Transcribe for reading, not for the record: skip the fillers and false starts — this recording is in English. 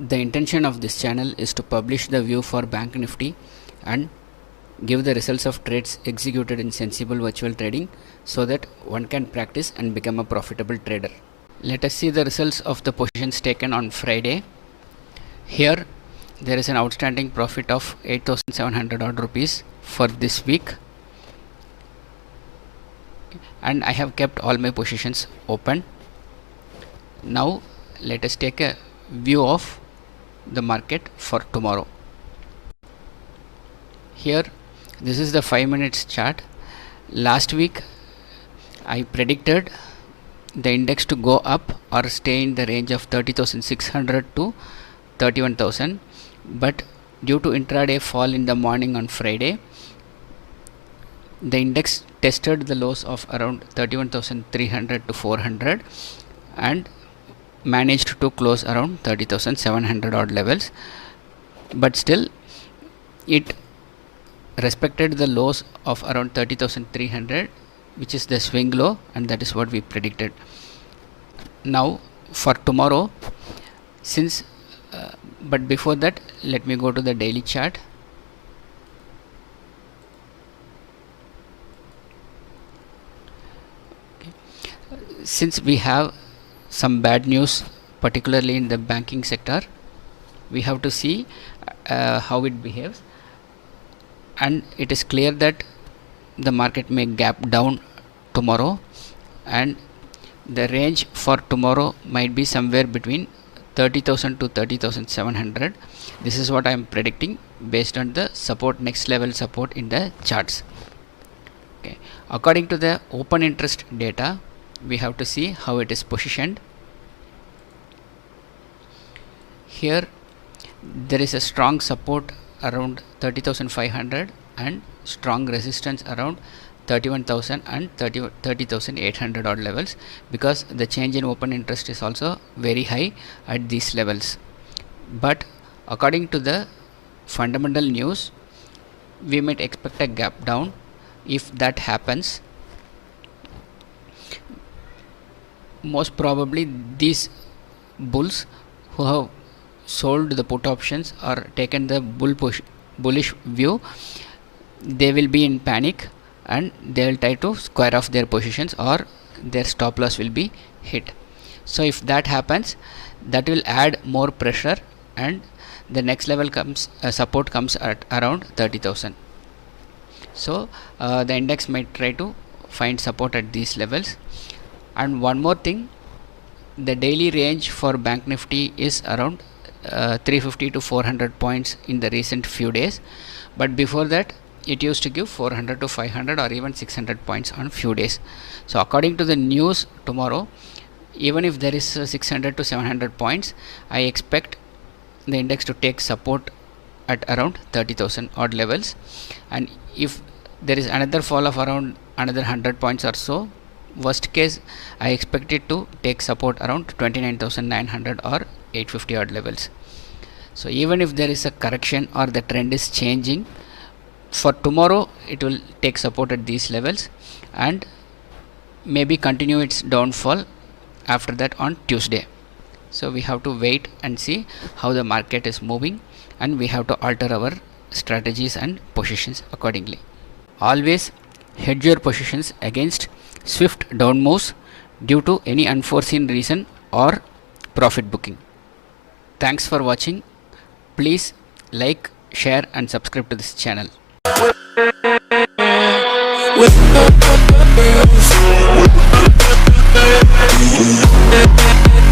The intention of this channel is to publish the view for Bank Nifty and give the results of trades executed in sensible virtual trading so that one can practice and become a profitable trader. Let us see the results of the positions taken on Friday. Here there is an outstanding profit of 8,700 odd rupees for this week, and I have kept all my positions open. Now let us take a view of the market for tomorrow. Here this is the 5 minutes chart. Last week I predicted the index to go up or stay in the range of 30,600 to 31,000, but due to intraday fall in the morning on Friday, the index tested the lows of around 31,300 to 400 and managed to close around 30,700 odd levels, but still it respected the lows of around 30,300, which is the swing low, and that is what we predicted. Now for tomorrow, but before that, let me go to the daily chart. Since we have some bad news, particularly in the banking sector, we have to see how it behaves, and it is clear that the market may gap down tomorrow, and the range for tomorrow might be somewhere between 30,000 to 30,700. This is what I am predicting based on the support, next level support in the charts. Okay. According to the open interest data, we have to see how it is positioned. Here there is a strong support around 30,500 and strong resistance around 31,000 and 30,800 odd levels, because the change in open interest is also very high at these levels. But according to the fundamental news, we might expect a gap down. If that happens, most probably these bulls who have sold the put options or taken the bullish view, they will be in panic and they will try to square off their positions or their stop loss will be hit. So if that happens, that will add more pressure, and the next level comes support comes at around 30,000. So the index might try to find support at these levels. And one more thing, the daily range for Bank Nifty is around 350 to 400 points in the recent few days, but before that it used to give 400 to 500 or even 600 points on few days. So according to the news tomorrow, even if there is 600 to 700 points, I expect the index to take support at around 30,000 odd levels, and if there is another fall of around another 100 points or so, worst case I expect it to take support around 29,900 or 850 odd levels. So even if there is a correction or the trend is changing, for tomorrow it will take support at these levels and maybe continue its downfall after that on Tuesday. So we have to wait and see how the market is moving, and we have to alter our strategies and positions accordingly. Always hedge your positions against swift down moves due to any unforeseen reason or profit booking. Thanks for watching. Please like, share and subscribe to this channel. With